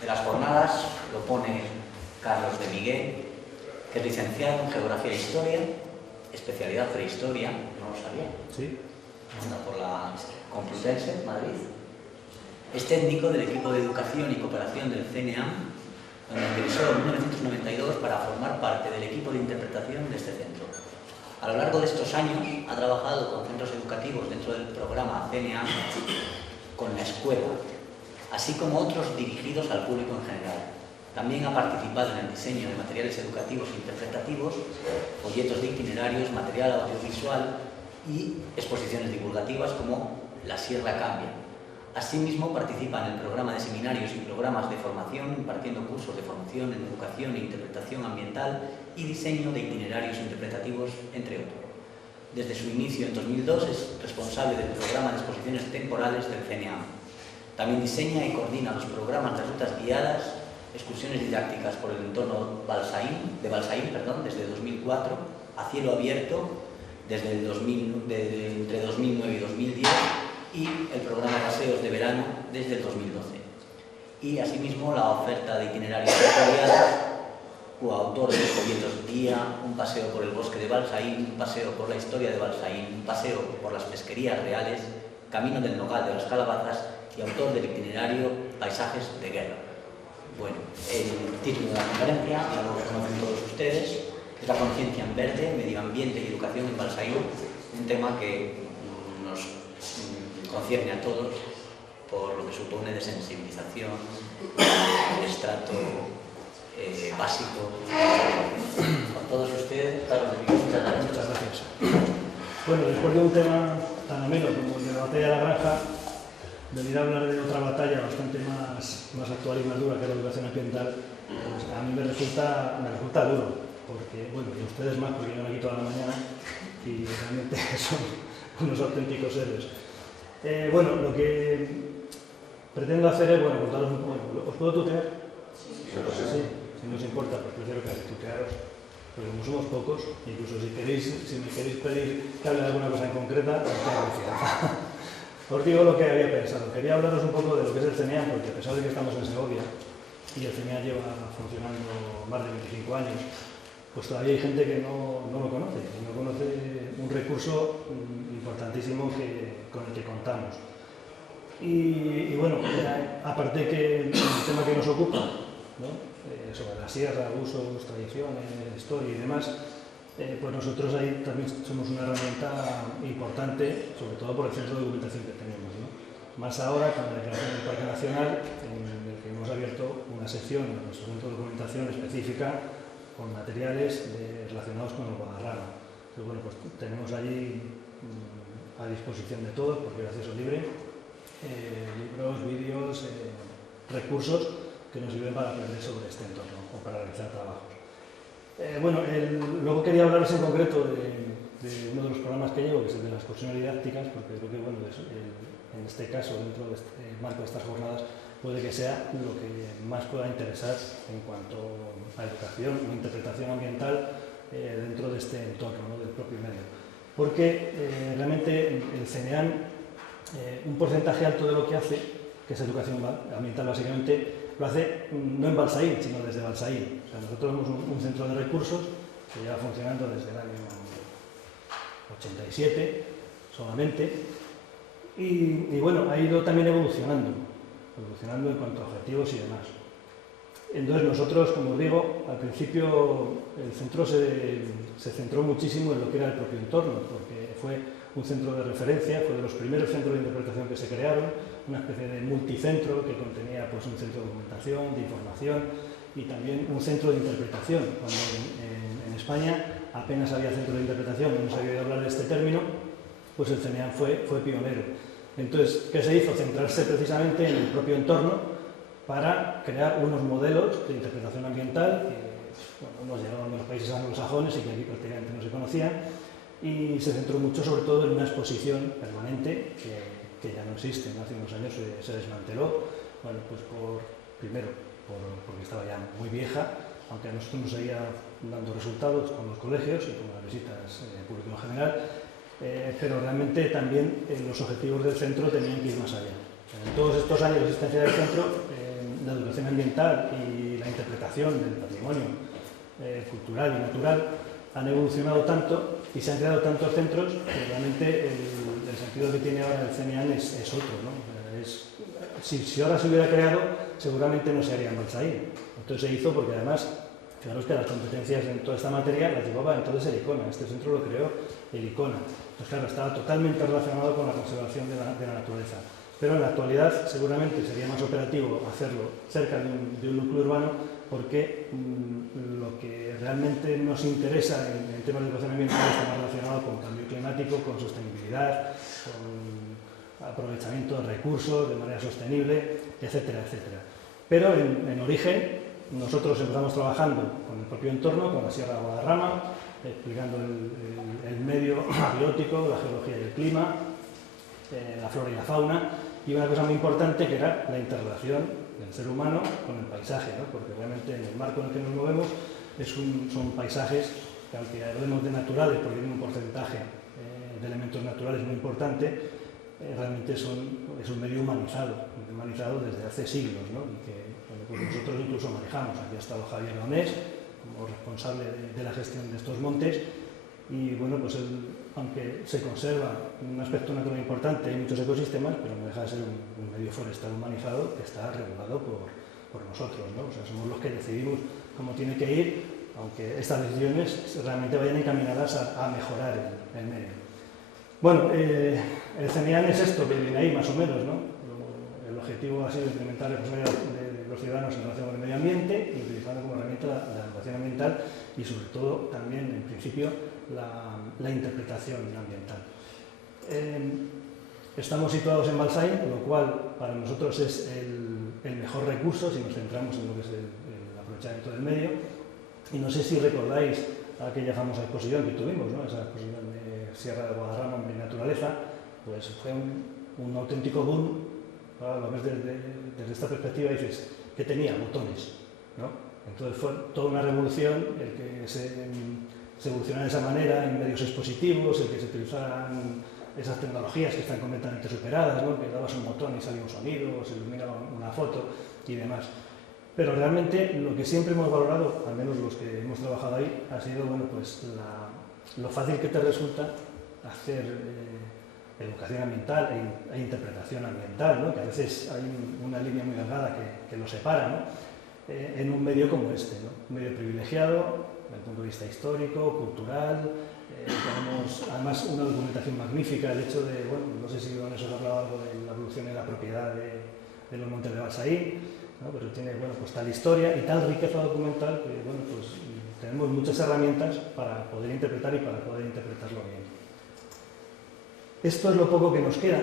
de las jornadas lo pone Carlos de Miguel, que es licenciado en Geografía e Historia, especialidad Prehistoria, no lo sabía. Sí. Anda por la Complutense, Madrid. Es técnico del equipo de Educación y Cooperación del CNA, donde ingresó en 1992 para formar parte del equipo de interpretación de este centro. A lo largo de estos años ha trabajado con centros educativos dentro del programa CNA, con la escuela, así como otros dirigidos al público en general. También ha participado en el diseño de materiales educativos e interpretativos, folletos de itinerarios, material audiovisual y exposiciones divulgativas como La Sierra Cambia. Asimismo, participa en el programa de seminarios y programas de formación, impartiendo cursos de formación en educación e interpretación ambiental y diseño de itinerarios interpretativos, entre otros. Desde su inicio en 2002 es responsable del programa de exposiciones temporales del CNA. También diseña y coordina los programas de rutas guiadas, excursiones didácticas por el entorno de Balsaín, desde 2004, a cielo abierto desde entre 2009 y 2010, y el programa Paseos de Verano desde el 2012. Y asimismo la oferta de itinerarios sectoriales, coautor de los folletos guía, un paseo por el bosque de Balsaín, un paseo por la historia de Balsaín, un paseo por las pesquerías reales, Camino del Nogal de las Calabazas, y autor del itinerario Paisajes de Guerra. Bueno, el título de la conferencia, ya lo conocen todos ustedes, es la conciencia en verde, medio ambiente y educación en Balsaín, un tema que nos concierne a todos por lo que supone de sensibilización, estrato básico. Con todos ustedes, Carlos, muchas gracias. Muchas gracias. Bueno, después de un tema tan ameno como el de la batalla de la granja, venir a hablar de otra batalla bastante más actual y más dura, que es la educación ambiental, pues a mí me resulta duro, porque, bueno, y ustedes más, porque llegan aquí toda la mañana y realmente son unos auténticos héroes. Bueno, lo que pretendo hacer es, bueno, contaros un poco. ¿Os puedo tutear? Sí, si no os importa, pues prefiero que tutearos, porque como somos pocos, incluso si me queréis pedir que hable de alguna cosa en concreta, os tengo confianza. Os digo lo que había pensado. Quería hablaros un poco de lo que es el CNA, porque a pesar de que estamos en Segovia y el CNA lleva funcionando más de 25 años, pues todavía hay gente que no lo conoce, y no conoce un recurso importantísimo con el que contamos. Y bueno, aparte que el tema que nos ocupa, ¿no? Sobre la sierra, usos, tradiciones, historia y demás, pues nosotros ahí también somos una herramienta importante, sobre todo por el centro de documentación que tenemos, ¿no? Más ahora con la declaración del Parque Nacional, en el que hemos abierto una sección en nuestro centro de documentación específica con materiales relacionados con el Guadarrama. Entonces, bueno, pues tenemos allí a disposición de todos, porque es acceso libre, libros, vídeos, recursos que nos sirven para aprender sobre este entorno o para realizar trabajos. Bueno, luego quería hablaros en concreto de uno de los programas que llevo, que es el de las excursiones didácticas, porque creo que, bueno, en este caso, dentro del marco de estas jornadas, puede que sea lo que más pueda interesar en cuanto a educación o interpretación ambiental dentro de este entorno, ¿no? Del propio medio. Porque realmente el CNEAM, un porcentaje alto de lo que hace, que es educación ambiental básicamente, lo hace no en Balsaín, sino desde Balsaín. O sea, nosotros somos un centro de recursos que lleva funcionando desde el año 87 solamente, y bueno, ha ido también evolucionando en cuanto a objetivos y demás. Entonces nosotros, como os digo, al principio el centro se centró muchísimo en lo que era el propio entorno, porque fue un centro de referencia, fue de los primeros centros de interpretación que se crearon, una especie de multicentro que contenía, pues, un centro de documentación, de información y también un centro de interpretación. Cuando en España apenas había centro de interpretación, no se había oído hablar de este término, pues el CNEAM fue pionero. Entonces, ¿qué se hizo? Centrarse precisamente en el propio entorno para crear unos modelos de interpretación ambiental que, bueno, hemos llegado a los países anglosajones y que aquí prácticamente no se conocían, y se centró mucho sobre todo en una exposición permanente que ya no existe, ¿no? Hace unos años se desmanteló, bueno, pues primero porque estaba ya muy vieja, aunque a nosotros nos seguía dando resultados con los colegios y con las visitas público en general, pero realmente también los objetivos del centro tenían que ir más allá. En todos estos años de existencia del centro la educación ambiental y la interpretación del patrimonio cultural y natural han evolucionado tanto y se han creado tantos centros que realmente el sentido que tiene ahora el CNEAN es otro, ¿no? Si ahora se hubiera creado, seguramente no se haría en Balsaín. Entonces se hizo porque además, fijaros que las competencias en toda esta materia las llevaba entonces el ICONA. Este centro lo creó el ICONA. Pues claro, estaba totalmente relacionado con la conservación de la naturaleza. Pero en la actualidad seguramente sería más operativo hacerlo cerca de un núcleo urbano porque lo que realmente nos interesa en temas de educación ambiental está más relacionado con cambio climático, con sostenibilidad, con aprovechamiento de recursos de manera sostenible, etcétera, etcétera. Pero en origen nosotros empezamos trabajando con el propio entorno, con la Sierra de Guadarrama, explicando el medio abiótico, la geología y el clima, la flora y la fauna, y una cosa muy importante que era la interrelación del ser humano con el paisaje, ¿no? Porque realmente en el marco en el que nos movemos son paisajes que, aunque hablemos de naturales, porque tienen un porcentaje de elementos naturales muy importante, realmente es un medio humanizado desde hace siglos, ¿no? Y que pues nosotros incluso manejamos. Aquí ha estado Javier Donés como responsable de la gestión de estos montes. Y bueno, pues aunque se conserva un aspecto natural importante, hay muchos ecosistemas, pero no deja de ser un medio forestal humanizado que está regulado por nosotros, ¿no? O sea, somos los que decidimos cómo tiene que ir, aunque estas decisiones realmente vayan encaminadas a mejorar el medio. Bueno, el CNEAN es esto que viene ahí más o menos, ¿no? El objetivo ha sido implementar la responsabilidad de los ciudadanos en relación con el medio ambiente y utilizando como herramienta la educación ambiental y sobre todo también, en principio, la interpretación ambiental. Estamos situados en Balsaín, lo cual para nosotros es el mejor recurso si nos centramos en lo que es el aprovechamiento del medio. Y no sé si recordáis aquella famosa exposición que tuvimos, ¿no? Esa exposición de Sierra de Guadarrama, Hombre y Naturaleza, pues fue un auténtico boom. Ahora lo ves desde esta perspectiva y dices que tenía botones, ¿no? Entonces fue toda una revolución el que se evolucionara de esa manera en medios expositivos, el que se utilizaran esas tecnologías que están completamente superadas, ¿no? Que dabas un botón y salía un sonido, se iluminaba una foto y demás. Pero realmente lo que siempre hemos valorado, al menos los que hemos trabajado ahí, ha sido bueno, pues lo fácil que te resulta hacer educación ambiental e interpretación ambiental, ¿no? Que a veces hay una línea muy delgada que lo separa, ¿no? En un medio como este, ¿no? Un medio privilegiado desde el punto de vista histórico, cultural, tenemos además una documentación magnífica, el hecho de, bueno, no sé si con eso os he hablado algo de la evolución de la propiedad de los montes de Balsaín, ¿no? Pero tiene, bueno, pues tal historia y tal riqueza documental que, bueno, pues tenemos muchas herramientas para poder interpretar y para poder interpretarlo bien. Esto es lo poco que nos queda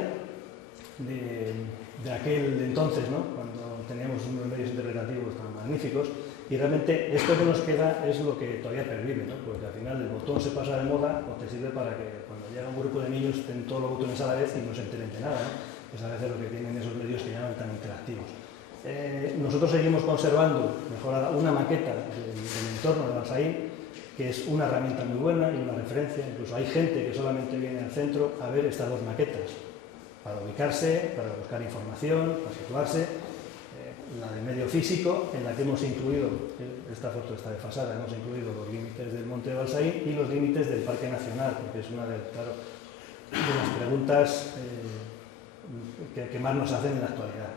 de aquel entonces, ¿no? Cuando teníamos unos medios interpretativos tan magníficos, y realmente esto que nos queda es lo que todavía pervive, ¿no? Porque al final el botón se pasa de moda o te sirve para que cuando llega un grupo de niños estén todos los botones a la vez y no se enteren de nada, ¿no? Es a veces lo que tienen esos medios que llaman tan interactivos. Nosotros seguimos conservando mejorada una maqueta del entorno de Balsaín, que es una herramienta muy buena y una referencia. Incluso hay gente que solamente viene al centro a ver estas dos maquetas, para ubicarse, para buscar información, para situarse. La de medio físico, en la que hemos incluido, esta foto está desfasada, hemos incluido los límites del monte de Balsaín y los límites del Parque Nacional, porque es una de las preguntas que más nos hacen en la actualidad.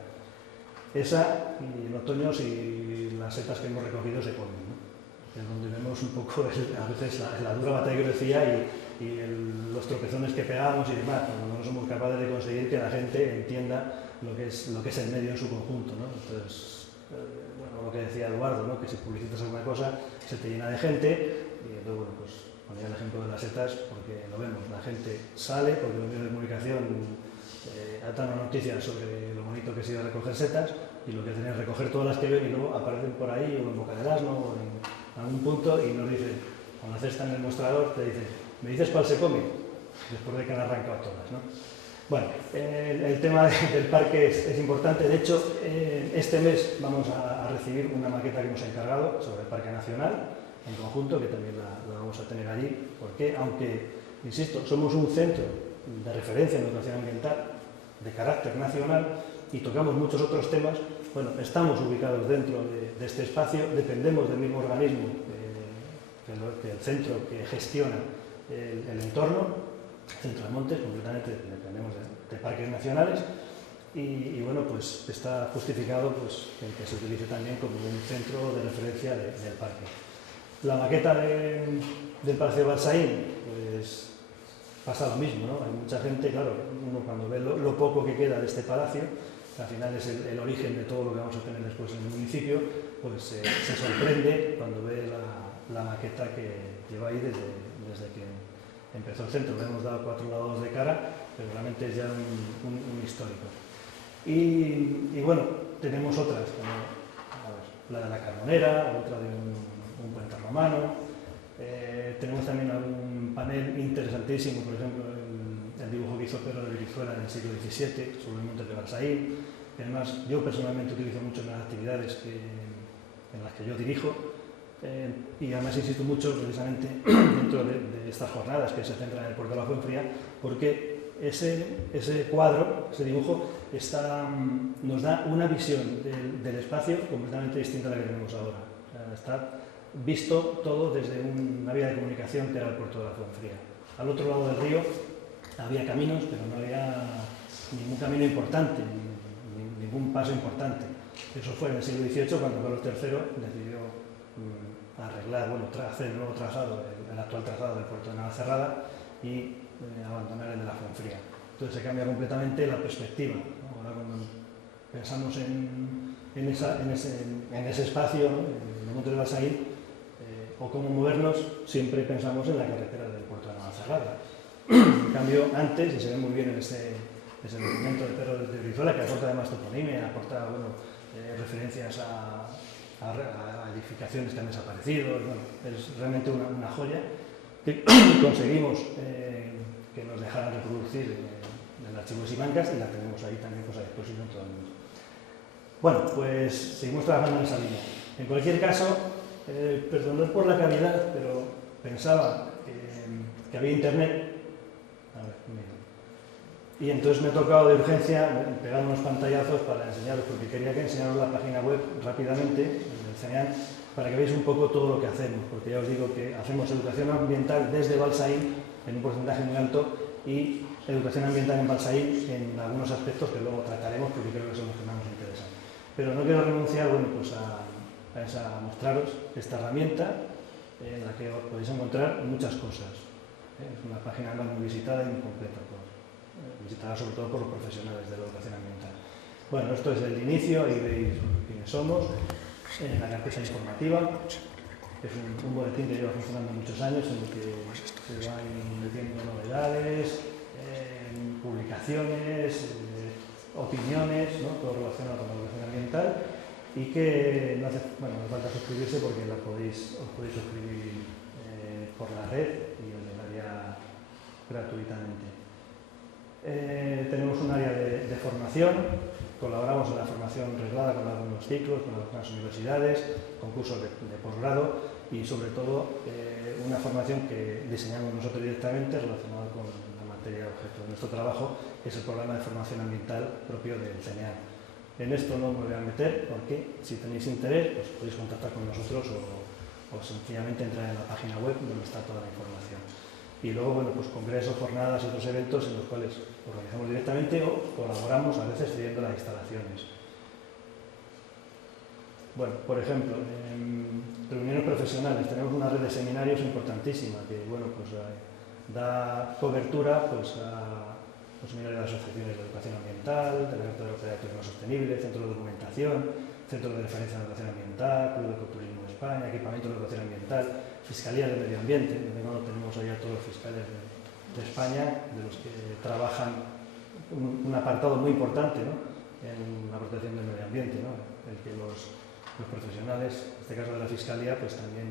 Esa, y en otoño, si las setas que hemos recogido se comen, ¿no? Es donde vemos un poco a veces la dura batalla que decía y los tropezones que pegamos y demás, cuando no somos capaces de conseguir que la gente entienda lo que es el medio en su conjunto, ¿no? Entonces, bueno, lo que decía Eduardo, ¿no? Que si publicitas alguna cosa se te llena de gente y luego, bueno, pues ponía el ejemplo de las setas porque lo vemos, la gente sale porque los medios de comunicación dan noticias sobre lo bonito que es ir a recoger setas y lo que hacen es recoger todas las que ven y luego aparecen por ahí o en Boca del Asno o en algún punto y nos dicen, con la cesta en el mostrador, te dicen, ¿me dices cuál se come? Después de que han arrancado todas, ¿no? Bueno, el tema del parque es importante. De hecho, este mes vamos a recibir una maqueta que hemos encargado sobre el Parque Nacional en conjunto, que también la vamos a tener allí, porque aunque, insisto, somos un centro de referencia en educación ambiental de carácter nacional y tocamos muchos otros temas, bueno, estamos ubicados dentro de este espacio, dependemos del mismo organismo que el centro que gestiona el entorno, Centro de Montes, concretamente dependemos de parques nacionales, y bueno, pues está justificado pues, el que se utilice también como un centro de referencia del parque. La maqueta del Palacio de Balsaín, pues pasa lo mismo, ¿no? Hay mucha gente, claro, uno cuando ve lo poco que queda de este palacio, que al final es el origen de todo lo que vamos a tener después en el municipio, pues se sorprende cuando ve la maqueta que lleva ahí desde que empezó el centro. Le hemos dado 4 lavados de cara, pero realmente es ya un histórico. Y bueno, tenemos otras, como la de la Carbonera, otra de un puente romano. Tenemos también algún panel interesantísimo, por ejemplo, el dibujo que hizo Pedro de Brizuela en el siglo XVII sobre el monte de Balsaín, que además yo personalmente utilizo mucho en las actividades en las que yo dirijo, y además insisto mucho precisamente dentro de estas jornadas que se centran en el puerto de la Fuenfría, porque ese cuadro, ese dibujo, nos da una visión del espacio completamente distinta a la que tenemos ahora. O sea, está visto todo desde una vía de comunicación que era el puerto de la Fuenfría. Al otro lado del río había caminos, pero no había ningún camino importante, ningún paso importante. Eso fue en el siglo XVIII cuando Carlos III decidió arreglar, bueno, hacer el nuevo trazado, el actual trazado del puerto de Navacerrada y abandonar el de la Fuenfría. Entonces se cambia completamente la perspectiva, ¿no? Ahora cuando pensamos en ese espacio, ¿no? En el monte de Balsaín, o cómo movernos, siempre pensamos en la carretera del puerto de Navacerrada. En cambio, antes, y se ve muy bien en ese documento de Pedro de Brizuela, que aporta además toponimia, aporta referencias a edificaciones que han desaparecido, bueno, es realmente una joya que conseguimos que nos dejaran reproducir en el archivo de Simancas, y la tenemos ahí también pues, a disposición todo el mundo. Bueno, pues seguimos trabajando en esa línea. En cualquier caso, perdonad por la cavidad, pero pensaba que había internet. A ver, mira. Y entonces me he tocado de urgencia pegar unos pantallazos para enseñaros, porque quería que enseñaros la página web rápidamente del CENEAM, para que veáis un poco todo lo que hacemos, porque ya os digo que hacemos educación ambiental desde Balsaín en un porcentaje muy alto y educación ambiental en Balsaín en algunos aspectos que luego trataremos porque creo que son los que más nos interesan. Pero no quiero renunciar pues a mostraros esta herramienta en la que podéis encontrar muchas cosas. Es una página muy visitada y muy completa, visitada sobre todo por los profesionales de la educación ambiental. Bueno, esto es el inicio, ahí veis quiénes somos, la carpeta informativa. Es un boletín que lleva funcionando muchos años, en el que se van metiendo novedades, publicaciones, opiniones, ¿no? Todo relacionado con la educación ambiental, y que no hace falta suscribirse porque os podéis suscribir por la red y os llegaría gratuitamente. Tenemos un área de formación, colaboramos en la formación reglada con algunos ciclos, con algunas universidades, concursos de posgrado y sobre todo una formación que diseñamos nosotros directamente relacionada con la materia objeto de nuestro trabajo, que es el programa de formación ambiental propio del CENEAM. En esto no me voy a meter porque si tenéis interés pues podéis contactar con nosotros o sencillamente entrar en la página web donde está toda la información. Y luego, bueno, pues congresos, jornadas y otros eventos en los cuales organizamos directamente o colaboramos a veces cediendo las instalaciones. Bueno, por ejemplo, en reuniones profesionales tenemos una red de seminarios importantísima que, bueno, pues da cobertura pues, a los seminarios de las asociaciones de educación ambiental, del Centro Europeo de Turismo Sostenible, Centro de Documentación, Centro de Referencia de Educación Ambiental, Club de Ecoturismo de España, Equipamiento de Educación Ambiental, Fiscalía de Medio Ambiente, donde tenemos allá todos los fiscales de España, de los que trabajan un apartado muy importante, ¿no? En la protección del medio ambiente, ¿no? El que los profesionales, en este caso de la Fiscalía, pues también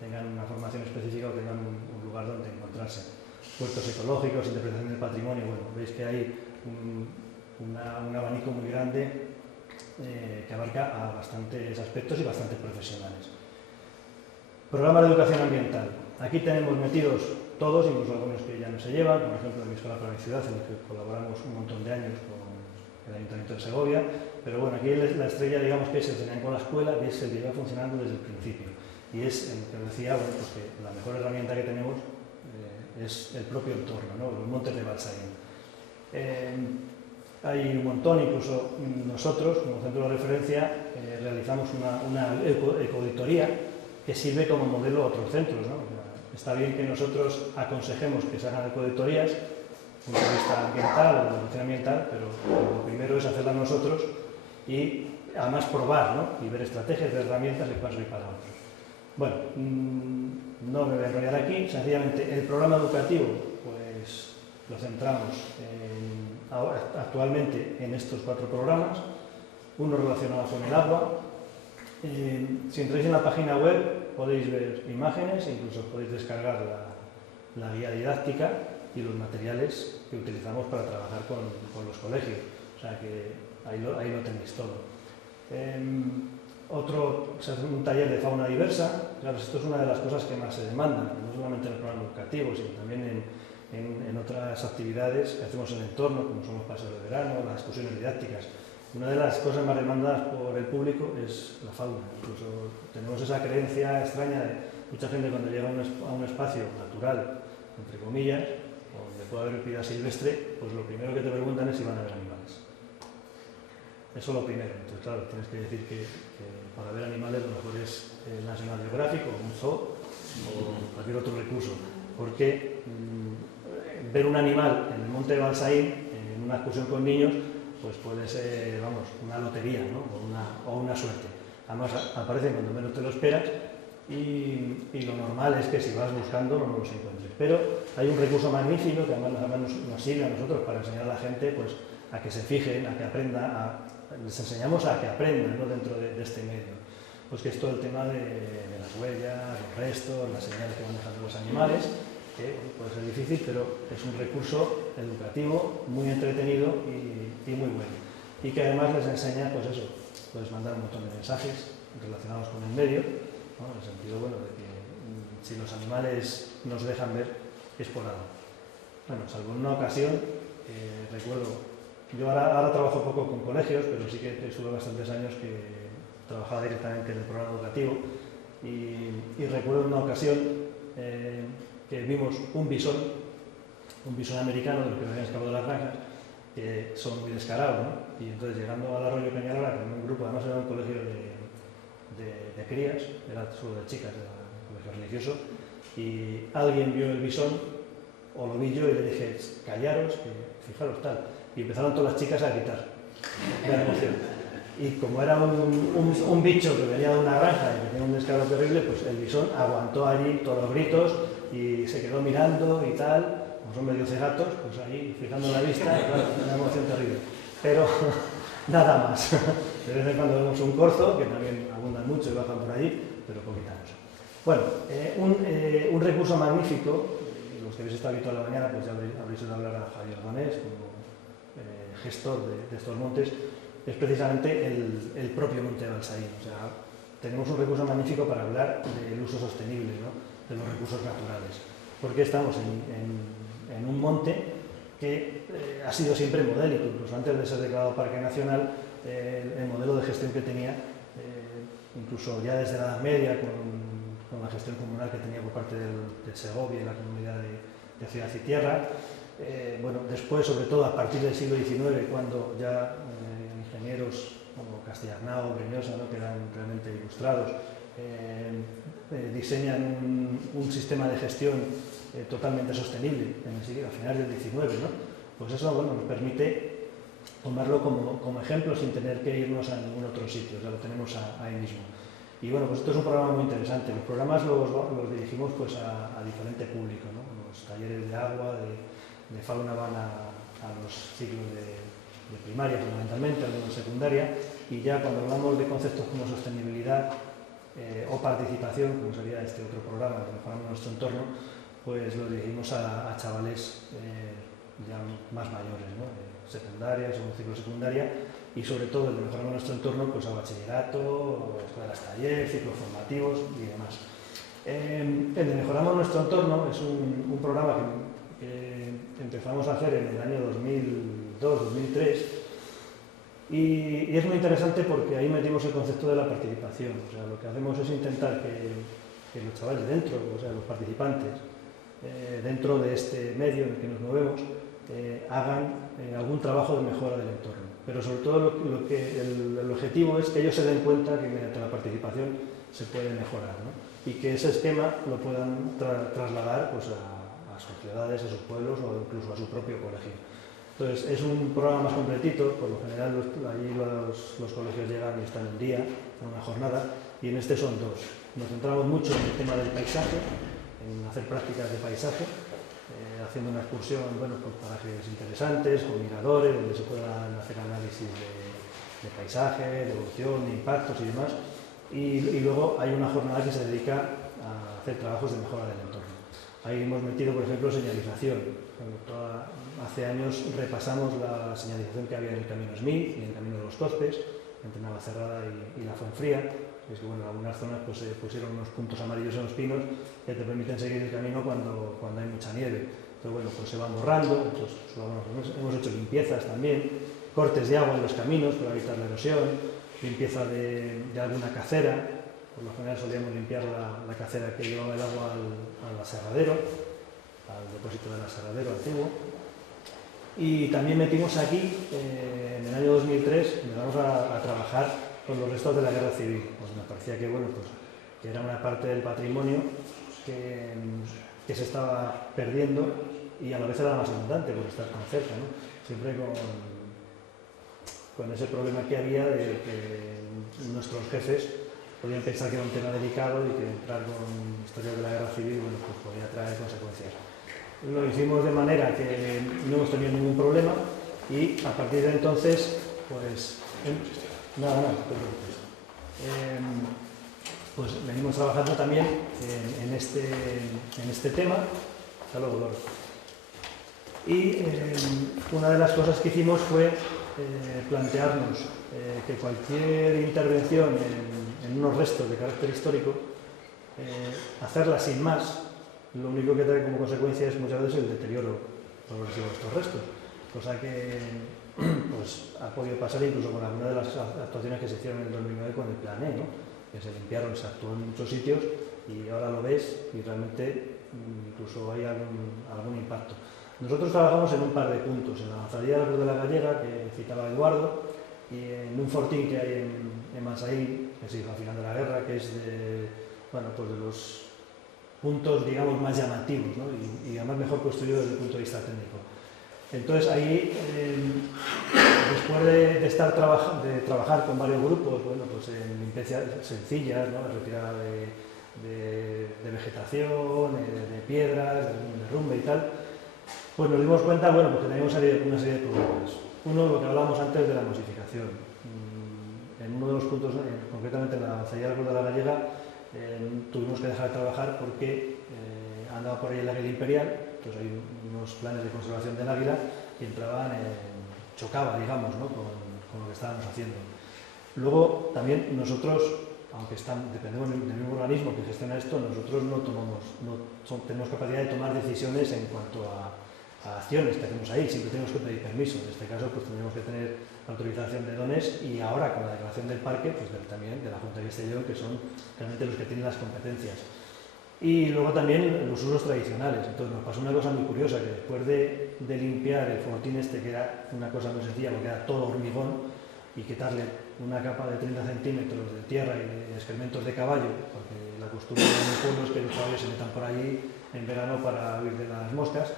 tengan una formación específica o tengan un lugar donde encontrarse. Puertos ecológicos, interpretación del patrimonio, bueno, veis que hay un abanico muy grande que abarca a bastantes aspectos y bastantes profesionales. Programa de educación ambiental. Aquí tenemos metidos todos, incluso algunos que ya no se llevan, por ejemplo, en mi escuela para mi ciudad, en el que colaboramos un montón de años el Ayuntamiento de Segovia, pero bueno, aquí la estrella, digamos, que es el CNEAM con la escuela, que es el que lleva funcionando desde el principio. Y es el que decía, bueno, pues que la mejor herramienta que tenemos es el propio entorno, ¿no? Los montes de Balsaín. Hay un montón, incluso nosotros, como centro de referencia, realizamos una ecoauditoría que sirve como modelo a otros centros, ¿no? Está bien que nosotros aconsejemos que se hagan ecoauditorías, desde el punto de vista ambiental o de evaluación ambiental, pero lo primero es hacerlas nosotros y además probar, ¿no? Y ver estrategias de herramientas que puedan servir para otros. Bueno, no me voy a enrollar aquí, sencillamente el programa educativo pues lo centramos actualmente en estos 4 programas, uno relacionado con el agua. Si entráis en la página web podéis ver imágenes e incluso podéis descargar la guía didáctica y los materiales que utilizamos para trabajar con los colegios, o sea que ahí lo tenéis todo. Se hace un taller de fauna diversa. Claro, esto es una de las cosas que más se demandan, no solamente en el programa educativo, sino también en otras actividades que hacemos en el entorno, como son los paseos de verano, las excursiones didácticas. Una de las cosas más demandadas por el público es la fauna. Incluso tenemos esa creencia extraña de mucha gente cuando llega a un espacio natural, entre comillas, donde puede haber vida silvestre, pues lo primero que te preguntan es si van a ver animales. Eso es lo primero. Entonces, claro, tienes que decir que para ver animales lo mejor es el National Geographic o un zoo o cualquier otro recurso, porque ver un animal en el monte de Balsaín, en una excursión con niños, pues puede ser, vamos, una lotería, ¿no? o una suerte. Además, aparecen cuando menos te lo esperas y lo normal es que si vas buscando no los encuentres. Pero hay un recurso magnífico que además nos sirve a nosotros para enseñar a la gente pues, a que se fijen, a que aprenda, les enseñamos a que aprendan, ¿no? Dentro de este medio. Pues que es todo el tema de las huellas, los restos, las señales que van dejando los animales, que puede ser difícil, pero es un recurso educativo muy entretenido y muy bueno. Y que además les enseña, pues eso, puedes mandar un montón de mensajes relacionados con el medio, ¿no? En el sentido, bueno, de que si los animales nos dejan ver, es por algo. Bueno, salvo en una ocasión, recuerdo, yo ahora trabajo poco con colegios, pero sí que estuve bastantes años que trabajaba directamente en el programa educativo y recuerdo una ocasión que vimos un bisón americano de los que me habían escapado de las granjas, que son muy descarados, ¿no? Y entonces llegando al arroyo Peñalara con un grupo, además era un colegio de crías, era solo de chicas, era un colegio religioso, y alguien vio el bisón, o lo vi yo y le dije, callaros, que fijaros tal, y empezaron todas las chicas a gritar de la emoción. Y como era un bicho que venía de una granja y que tenía un descaro terrible, pues el bisón aguantó allí todos los gritos y se quedó mirando y tal, como son medio cegatos, pues ahí fijando la vista, y claro, una emoción terrible. Pero nada más. De vez en cuando vemos un corzo, que también abundan mucho y bajan por allí, pero poquita cosa. Bueno, un recurso magnífico, los que habéis estado aquí toda la mañana, pues ya habréis oído hablar a Javier Donés, como gestor de estos montes, es precisamente el propio monte de Balsaín. O sea, tenemos un recurso magnífico para hablar del uso sostenible, ¿no? De los recursos naturales, porque estamos en un monte que ha sido siempre modélico, incluso antes de ser declarado Parque Nacional, el modelo de gestión que tenía, incluso ya desde la Edad Media, con la gestión comunal que tenía por parte de Segovia y la comunidad de Ciudad y Tierra. Bueno, después, sobre todo a partir del siglo XIX, cuando ya ingenieros como Castellarnau, Breñosa, ¿no? Que eran realmente ilustrados, diseñan un sistema de gestión totalmente sostenible a finales del XIX, ¿no? Pues eso, bueno, nos permite tomarlo como ejemplo sin tener que irnos a ningún otro sitio, ya lo tenemos ahí mismo. Y bueno, pues esto es un programa muy interesante. Los programas los dirigimos pues a diferente público, ¿no? Los talleres de agua, de fauna van a los ciclos de primaria fundamentalmente, algunos de secundaria, y ya cuando hablamos de conceptos como sostenibilidad o participación, como sería este otro programa que mejoramos nuestro entorno, pues lo dirigimos a chavales ya más mayores, ¿no? Secundaria, segundo ciclo secundaria, y sobre todo el de mejoramos nuestro entorno pues a bachillerato, escuelas taller, ciclos formativos y demás. El de mejoramos nuestro entorno es un programa que empezamos a hacer en el año 2002-2003 Y es muy interesante porque ahí metimos el concepto de la participación. O sea, lo que hacemos es intentar que los chavales dentro, o sea, los participantes, dentro de este medio en el que nos movemos, hagan algún trabajo de mejora del entorno. Pero sobre todo el objetivo es que ellos se den cuenta que mediante la participación se puede mejorar, ¿no? Y que ese esquema lo puedan trasladar pues, a sus ciudades, a sus pueblos o incluso a su propio colegio. Entonces, es un programa más completito, por lo general allí los colegios llegan y están un día, en una jornada, y en este son dos. Nos centramos mucho en el tema del paisaje, en hacer prácticas de paisaje, haciendo una excursión por parajes interesantes, con miradores, donde se puedan hacer análisis de paisaje, de evolución, de impactos y demás. Y luego hay una jornada que se dedica a hacer trabajos de mejora del entorno. Ahí hemos metido, por ejemplo, señalización. Hace años repasamos la señalización que había en el Camino Smith y en el Camino de los Costes, entre Navacerrada y la Fuenfría. Es que en algunas zonas pues, se pusieron unos puntos amarillos en los pinos que te permiten seguir el camino cuando hay mucha nieve. Entonces, pues se van borrando. Entonces, hemos hecho limpiezas también, cortes de agua en los caminos para evitar la erosión, limpieza de alguna cacera. Por lo general solíamos limpiar la cacera que llevaba el agua al aserradero, al depósito del aserradero antiguo. Y también metimos aquí, en el año 2003, empezamos a trabajar con los restos de la guerra civil. Pues me parecía que era una parte del patrimonio que se estaba perdiendo y a la vez era la más abundante por estar tan cerca, ¿no? Siempre con ese problema que había de que nuestros jefes podían pensar que era un tema delicado y que entrar con historias de la guerra civil pues podía traer consecuencias. Lo hicimos de manera que no hemos tenido ningún problema y a partir de entonces, pues pues venimos trabajando también en este tema. Hasta luego, Loro. Y una de las cosas que hicimos fue plantearnos que cualquier intervención en unos restos de carácter histórico, hacerla sin más, lo único que trae como consecuencia es muchas veces el deterioro progresivo de estos restos, cosa que pues, ha podido pasar incluso con algunas de las actuaciones que se hicieron en el 2009 con el Plan E, ¿no? Que se limpiaron, se actuó en muchos sitios y ahora lo ves y realmente incluso hay algún impacto. Nosotros trabajamos en un par de puntos, en la avanzadilla de la Cruz de la Gallega, que citaba Eduardo, y en un fortín que hay en Mansaí, que se hizo al final de la guerra, que es de los puntos, digamos, más llamativos, ¿no? y además mejor construido desde el punto de vista técnico. Entonces ahí, después de trabajar con varios grupos, pues en limpiezas sencillas, ¿no? Retirada de vegetación, de piedras, de derrumbe y tal, pues nos dimos cuenta pues que teníamos una serie de problemas. Uno, lo que hablábamos antes de la masificación. En uno de los puntos, concretamente en la avanzadilla de la Cruz de la Gallega, tuvimos que dejar de trabajar porque andaba por ahí el águila imperial, entonces hay unos planes de conservación del águila y chocaba, digamos, ¿no? con lo que estábamos haciendo. Luego, también nosotros, aunque dependemos del mismo organismo que gestiona esto, nosotros no tenemos capacidad de tomar decisiones en cuanto a acciones que hacemos ahí, siempre tenemos que pedir permiso. En este caso, pues tendremos que tener autorización de DONES y ahora con la declaración del parque, pues también de la Junta de Castellón, que son realmente los que tienen las competencias. Y luego también los usos tradicionales. Entonces nos pasó una cosa muy curiosa, que después de limpiar el fortín que era una cosa muy sencilla, porque era todo hormigón, y quitarle una capa de 30 centímetros de tierra y de excrementos de caballo, porque la costumbre en el pueblo es que los caballos se metan por allí en verano para huir de las moscas.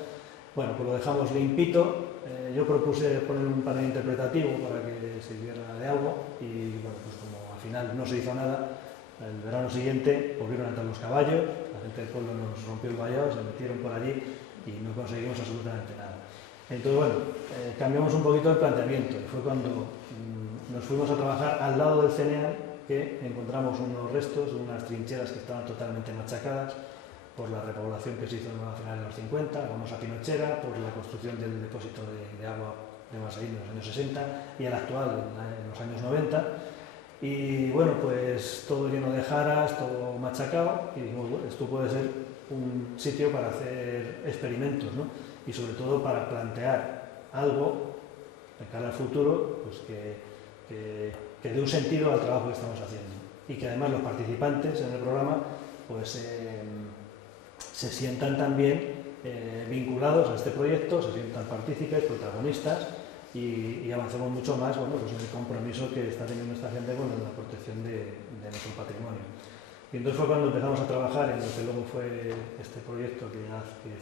Bueno, pues lo dejamos limpito. Yo propuse poner un panel interpretativo para que sirviera de algo y bueno, pues como al final no se hizo nada, el verano siguiente volvieron a entrar los caballos, la gente del pueblo nos rompió el vallado, se metieron por allí y no conseguimos absolutamente nada. Entonces, bueno, cambiamos un poquito el planteamiento y fue cuando nos fuimos a trabajar al lado del CNA que encontramos unos restos, unas trincheras que estaban totalmente machacadas por la repoblación que se hizo a finales de los 50, vamos a Pinochera, por la construcción del depósito de agua de Mansaí en los años 60 y el actual en los años 90. Y bueno, pues todo lleno de jaras, todo machacado, y dijimos, bueno, esto puede ser un sitio para hacer experimentos, ¿no? Y sobre todo para plantear algo de cara al futuro, pues que que dé un sentido al trabajo que estamos haciendo y que además los participantes en el programa pues se sientan también vinculados a este proyecto, se sientan partícipes, protagonistas y avancemos mucho más, bueno, pues en el compromiso que está teniendo esta gente con la protección de nuestro patrimonio. Y entonces fue cuando empezamos a trabajar en lo que luego fue este proyecto que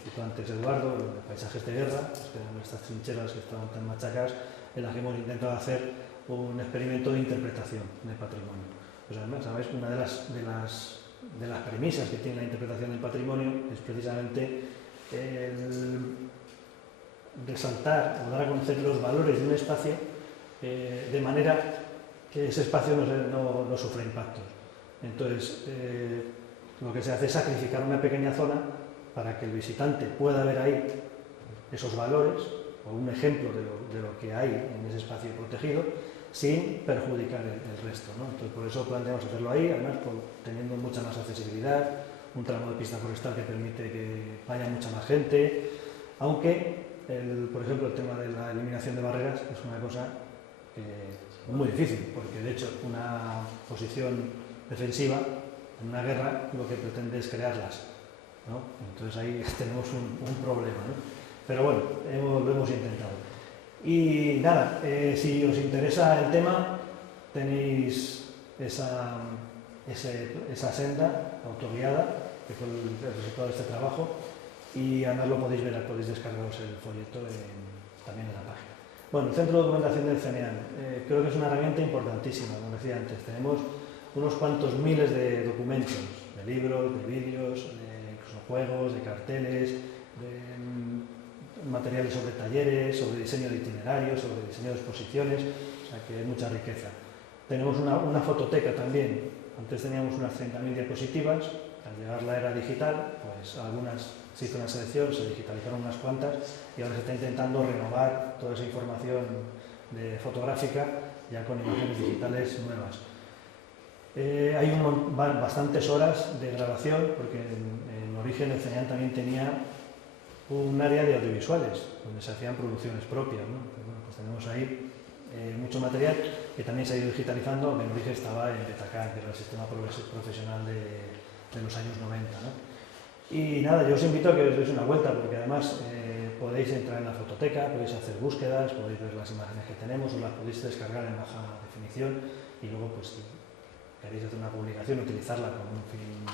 citó antes Eduardo, de paisajes de guerra, que eran estas trincheras que estaban tan machacadas, en las que hemos intentado hacer un experimento de interpretación del patrimonio. Pues además, ¿sabes? Una de las premisas que tiene la interpretación del patrimonio es precisamente el resaltar o dar a conocer los valores de un espacio de manera que ese espacio no sufra impactos. Entonces, lo que se hace es sacrificar una pequeña zona para que el visitante pueda ver ahí esos valores o un ejemplo de lo que hay en ese espacio protegido sin perjudicar el resto, ¿no? Entonces, por eso planteamos hacerlo ahí, además teniendo mucha más accesibilidad, un tramo de pista forestal que permite que vaya mucha más gente, aunque, por ejemplo, el tema de la eliminación de barreras es una cosa muy difícil, porque de hecho una posición defensiva en una guerra lo que pretende es crearlas, ¿no? Entonces ahí tenemos un problema, ¿no? Pero bueno, lo hemos intentado. Y nada, si os interesa el tema, tenéis esa senda autoguiada, que fue el resultado de este trabajo, y además lo podéis ver, podéis descargaros el folleto también en la página. Bueno, el Centro de Documentación del CNEAM, creo que es una herramienta importantísima, como decía antes. Tenemos unos cuantos miles de documentos, de libros, de vídeos, incluso juegos, de carteles, de materiales sobre talleres, sobre diseño de itinerarios, sobre diseño de exposiciones, o sea que hay mucha riqueza. Tenemos una fototeca también. Antes teníamos unas 30.000 diapositivas, al llegar la era digital, pues algunas se hizo una selección, se digitalizaron unas cuantas y ahora se está intentando renovar toda esa información fotográfica ya con imágenes digitales nuevas. Hay bastantes horas de grabación, porque en origen el CNEAM también tenía un área de audiovisuales, donde se hacían producciones propias, ¿no? Pues tenemos ahí mucho material que también se ha ido digitalizando, aunque en origen estaba en Betacam, que era el sistema profesional de los años 90, ¿no? Y nada, yo os invito a que os deis una vuelta, porque además podéis entrar en la fototeca, podéis hacer búsquedas, podéis ver las imágenes que tenemos, os las podéis descargar en baja definición y luego, pues, si queréis hacer una publicación, utilizarla con un fin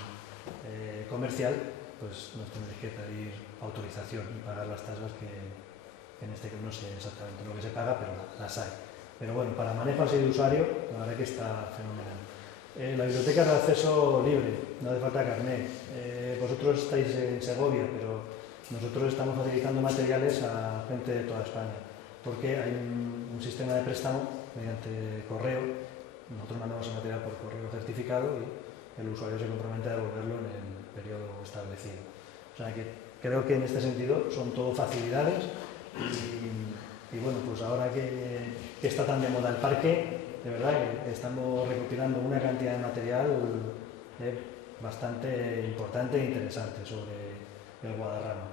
comercial, pues nos tendréis que pedir autorización y pagar las tasas que en este caso no sé exactamente lo que se paga, pero las hay. Pero bueno, para manejo así de usuario, la verdad que está fenomenal. La biblioteca es de acceso libre, no hace falta carnet. Vosotros estáis en Segovia, pero nosotros estamos facilitando materiales a gente de toda España, porque hay un sistema de préstamo mediante correo. Nosotros mandamos el material por correo certificado y el usuario se compromete a devolverlo en el periodo establecido. O sea que creo que en este sentido son todo facilidades y bueno, pues ahora que está tan de moda el parque, de verdad que estamos recopilando una cantidad de material bastante importante e interesante sobre el Guadarrama.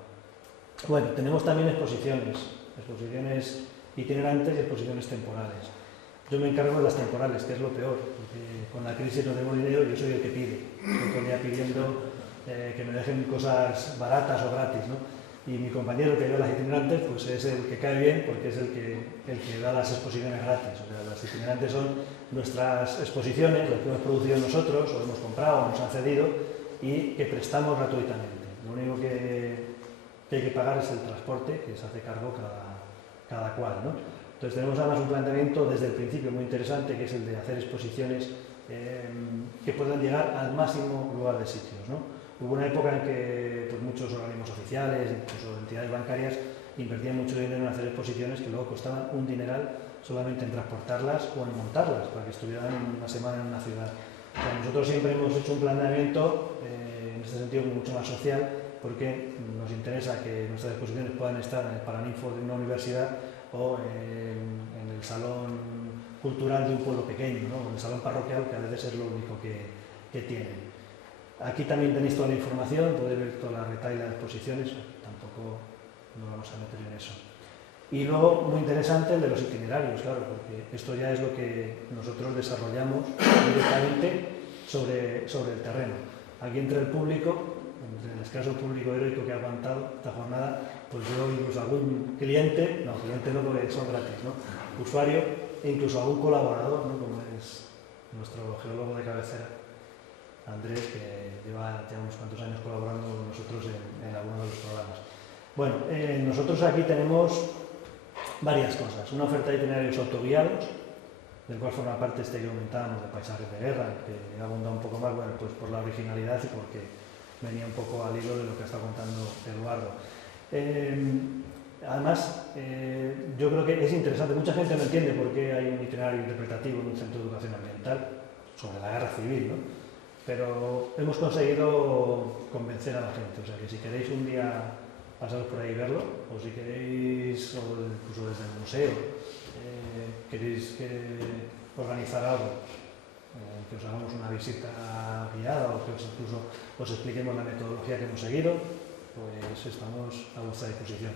Bueno, tenemos también exposiciones itinerantes y exposiciones temporales. Yo me encargo de las temporales, que es lo peor, porque con la crisis no tengo dinero y yo soy el que pide. Estoy todo el día pidiendo que me dejen cosas baratas o gratis, ¿no? Y mi compañero que lleva las itinerantes, pues es el que cae bien porque es el que da las exposiciones gratis. O sea, las itinerantes son nuestras exposiciones, las que hemos producido nosotros, o hemos comprado, o nos han cedido, y que prestamos gratuitamente. Lo único que hay que pagar es el transporte, que se hace cargo cada cual, ¿no? Entonces tenemos además un planteamiento desde el principio muy interesante, que es el de hacer exposiciones que puedan llegar al máximo lugar de sitios, ¿no? Hubo una época en que pues, muchos organismos oficiales, incluso entidades bancarias, invertían mucho dinero en hacer exposiciones que luego costaban un dineral solamente en transportarlas o en montarlas, para que estuvieran una semana en una ciudad. O sea, nosotros siempre hemos hecho un planteamiento, en este sentido, mucho más social, porque nos interesa que nuestras exposiciones puedan estar en el Paraninfo de una universidad o en el salón cultural de un pueblo pequeño, ¿no? En el salón parroquial, que a veces es lo único que tienen. Aquí también tenéis toda la información, podéis ver toda la retahíla de exposiciones, tampoco nos vamos a meter en eso. Y luego, muy interesante, el de los itinerarios, claro, porque esto ya es lo que nosotros desarrollamos directamente sobre el terreno. Aquí entre el público, entre el escaso público heroico que ha aguantado esta jornada, pues yo incluso algún cliente no porque son gratis, ¿no? Usuario e incluso algún colaborador, ¿no? Como es nuestro geólogo de cabecera, Andrés, que lleva ya unos cuantos años colaborando con nosotros en algunos de los programas. Bueno, nosotros aquí tenemos varias cosas. Una oferta de itinerarios autoguiados, del cual forma parte este que comentábamos de paisajes de guerra, que he abundado un poco más, bueno, pues por la originalidad y porque venía un poco al hilo de lo que está contando Eduardo. Además, yo creo que es interesante, mucha gente no entiende por qué hay un itinerario interpretativo en un centro de educación ambiental sobre la guerra civil, ¿no? Pero hemos conseguido convencer a la gente, o sea que si queréis un día pasaros por ahí y verlo, o si queréis, o incluso desde el museo, queréis organizar algo, que os hagamos una visita guiada o que incluso os expliquemos la metodología que hemos seguido, pues estamos a vuestra disposición.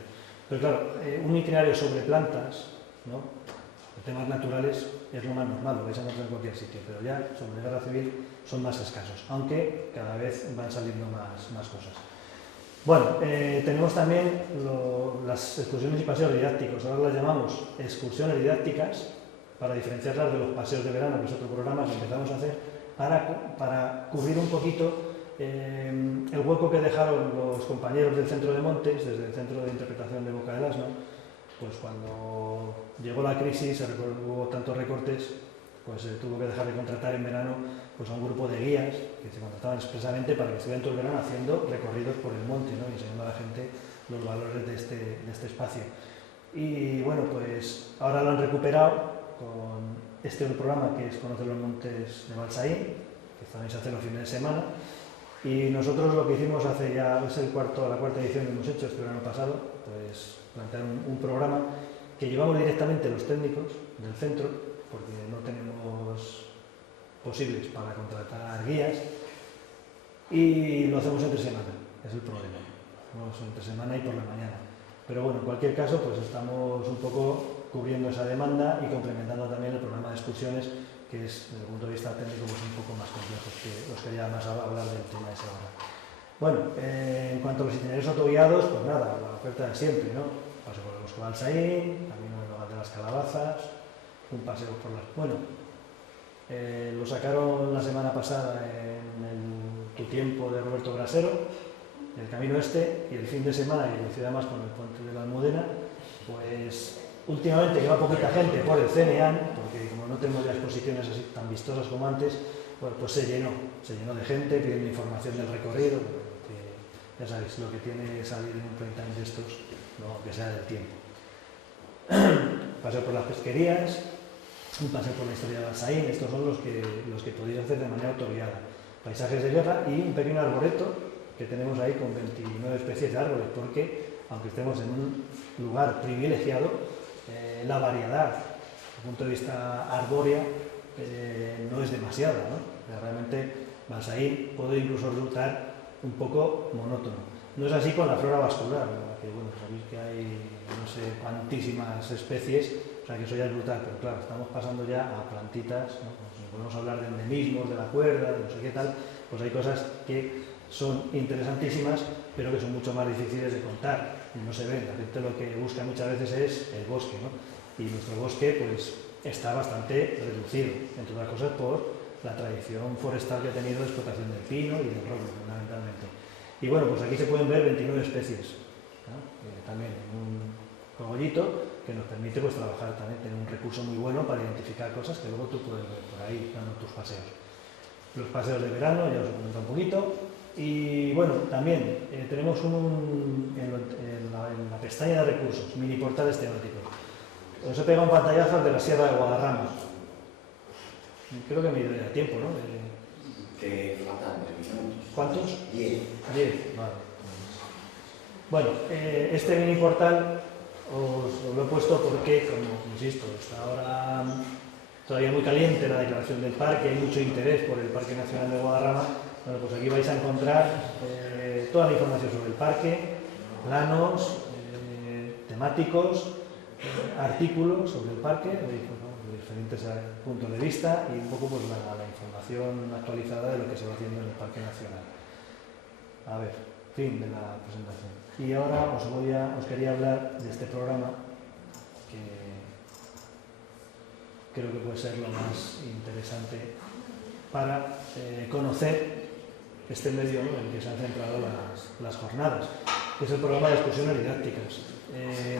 Pero claro, un itinerario sobre plantas, ¿no? Temas naturales es lo más normal, lo vais a encontrar en cualquier sitio, pero ya sobre guerra civil son más escasos, aunque cada vez van saliendo más cosas. Bueno, tenemos también las excursiones y paseos didácticos, ahora las llamamos excursiones didácticas, para diferenciarlas de los paseos de verano, que es otro programa que empezamos a hacer, para cubrir un poquito el hueco que dejaron los compañeros del Centro de Montes, desde el Centro de Interpretación de Boca del Asno. Pues cuando llegó la crisis, hubo tantos recortes, pues se tuvo que dejar de contratar en verano pues a un grupo de guías que se contrataban expresamente para que estuvieran todo el verano haciendo recorridos por el monte, ¿no? Y enseñando a la gente los valores de este espacio. Y bueno, pues ahora lo han recuperado con este otro programa que es Conocer los Montes de Balsaín, que también se hace los fines de semana. Y nosotros lo que hicimos hace ya, es la cuarta edición que hemos hecho este verano pasado, pues plantear un programa que llevamos directamente los técnicos del centro, porque no tenemos posibles para contratar guías, y lo hacemos entre semana, es el problema. Hacemos entre semana y por la mañana. Pero bueno, en cualquier caso, pues estamos un poco cubriendo esa demanda y complementando también el programa de excursiones, que es, desde el punto de vista técnico, pues un poco más complejo, que os quería más hablar del tema de esa hora. Bueno, en cuanto a los itinerarios autoguiados, pues nada, la oferta de siempre, ¿no? Paseo por el Bosque de Balsaín, camino del Hogar de las Calabazas, un paseo por las... Bueno, lo sacaron la semana pasada en Tu Tiempo de Roberto Brasero, el camino este, y el fin de semana, que coincide además con el puente de la Almudena, pues últimamente que va poquita gente por el CNEAN, porque como no tenemos ya exposiciones así tan vistosas como antes, pues se llenó de gente pidiendo información del recorrido, que ya sabéis, lo que tiene salir en un prime time de estos, no que sea del tiempo. Paseo por las pesquerías, un paseo por la historia de Balsaín, estos son los que podéis hacer de manera autoguiada. Paisajes de guerra y un pequeño arboreto que tenemos ahí con 29 especies de árboles, porque aunque estemos en un lugar privilegiado, la variedad, desde el punto de vista arbórea, no es demasiada, ¿no? Realmente Balsaín puede incluso resultar un poco monótono. No es así con la flora vascular, ¿no? Que bueno, sabéis que hay no sé cuantísimas especies, o sea que eso ya es brutal, pero claro, estamos pasando ya a plantitas, ¿no? Si podemos hablar de endemismos, de la cuerda, de no sé qué tal, pues hay cosas que son interesantísimas, pero que son mucho más difíciles de contar, y no se ven. La gente lo que busca muchas veces es el bosque, ¿no? Y nuestro bosque pues está bastante reducido, entre otras cosas por la tradición forestal que ha tenido de explotación del pino y del roble, fundamentalmente. Y bueno, pues aquí se pueden ver 29 especies, ¿no? También en un cogollito que nos permite pues trabajar también, tener un recurso muy bueno para identificar cosas que luego tú puedes ver por ahí dando tus paseos. Los paseos de verano, ya os he comentado un poquito. Y bueno, también tenemos en la pestaña de recursos, mini portales temáticos. Os he pegado un pantallazo de la Sierra de Guadarrama. Creo que me da tiempo, ¿no? Te faltan 3 minutos. ¿Cuántos? 10. 10, vale. Bueno, este mini portal os lo he puesto porque, como insisto, está ahora todavía muy caliente la declaración del parque, hay mucho interés por el Parque Nacional de Guadarrama. Bueno, pues aquí vais a encontrar toda la información sobre el parque, planos temáticos, artículos sobre el parque, de diferentes puntos de vista y un poco pues, la información actualizada de lo que se va haciendo en el Parque Nacional. A ver, fin de la presentación. Y ahora os quería hablar de este programa que creo que puede ser lo más interesante para conocer este medio, ¿no?, en el que se han centrado las jornadas, que es el programa de excursiones didácticas.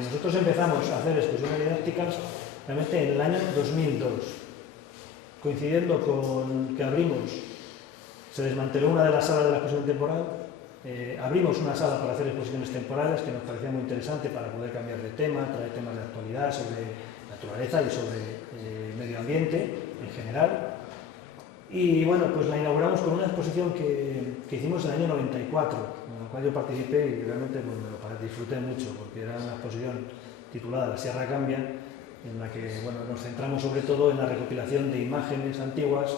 Nosotros empezamos a hacer excursiones didácticas realmente en el año 2002, coincidiendo con que se desmanteló una de las salas de la exposición temporal, abrimos una sala para hacer exposiciones temporales que nos parecía muy interesante para poder cambiar de tema, traer temas de actualidad sobre naturaleza y sobre medio ambiente en general. Y bueno, pues la inauguramos con una exposición que hicimos en el año 94, en la cual yo participé y realmente pues, disfruté mucho, porque era una exposición titulada La Sierra Cambia, en la que bueno, nos centramos sobre todo en la recopilación de imágenes antiguas